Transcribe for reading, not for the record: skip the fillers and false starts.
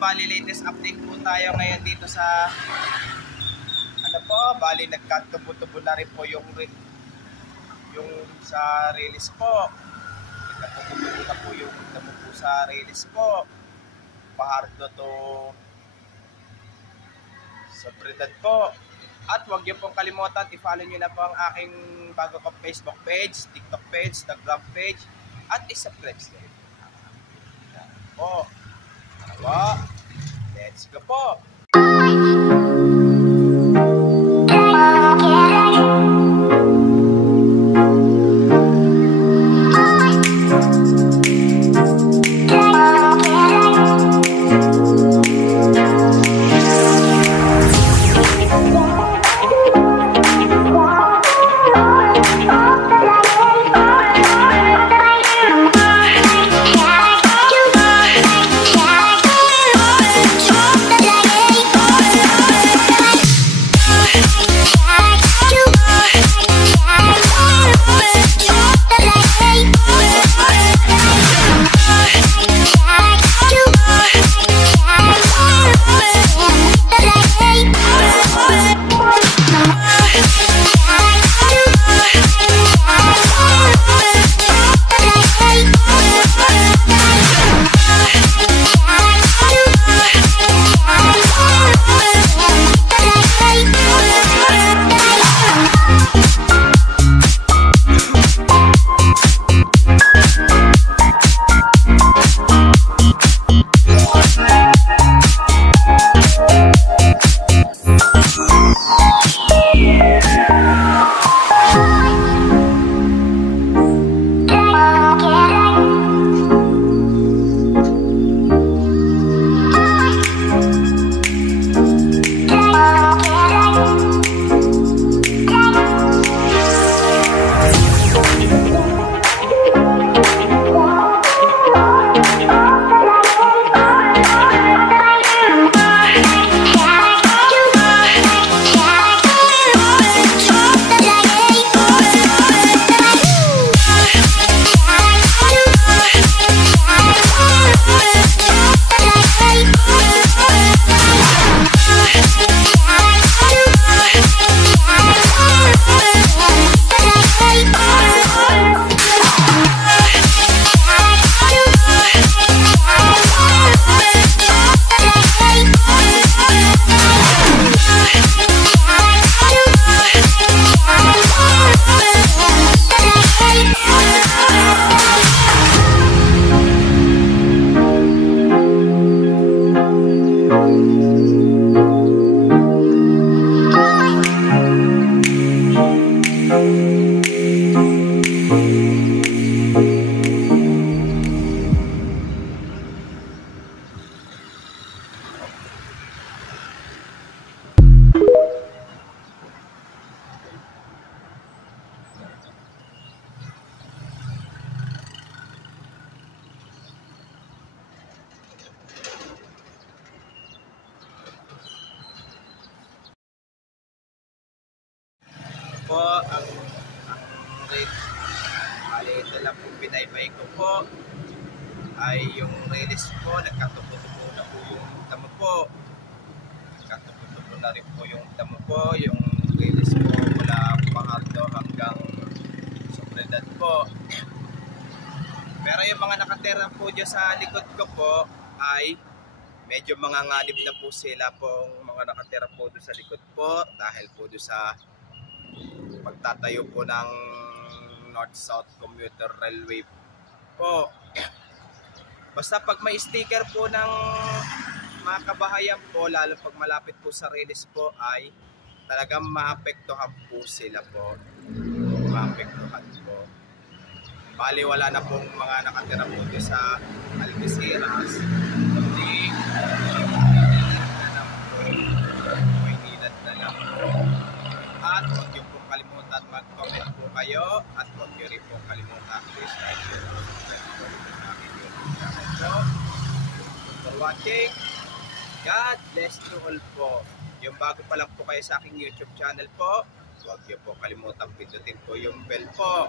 bali latest update po tayo ngayon dito sa ano po, bali nagkatubo-tubo na rin po yung sa release po. Nagkatubo-tubo na po yung damo po sa release po. Pahardo to sa Trinidad po. At huwag niyo pong kalimutan, i-follow niyo na po ang aking bago kong Facebook page, TikTok page, Instagram page, at i-subscribe niyo po. Let's go po! Po ang rate, bali ito lang po binaybay ko po ay yung release po, nagkatubo-tubo na po yung damo po, nagkatubo-tubo na rin po yung damo po, yung release po mula Pahardo hanggang Soledad po. Pero yung mga nakatira po dyan sa likod ko po ay medyo mga ngalib na po sila pong mga nakatira po doon sa likod po dahil po doon sa pagtatayo po ng North-South Commuter Railway po. Basta pag may sticker po ng mga kabahayan po, lalo pag malapit po sa release po, ay talagang maapektuhan po sila po. Maapektuhan po. Bali wala na pong mga nakatira po doon sa Algeciras. Kundi may nilad na lang po. At huwag niyo pong kalimutan mag-comment po kayo at huwag niyo rin pong kalimutan i-like for watching. God bless you all po. Yung bago pa lang po kayo sa aking YouTube channel po, huwag niyo po kalimutan pindutin po yung bell po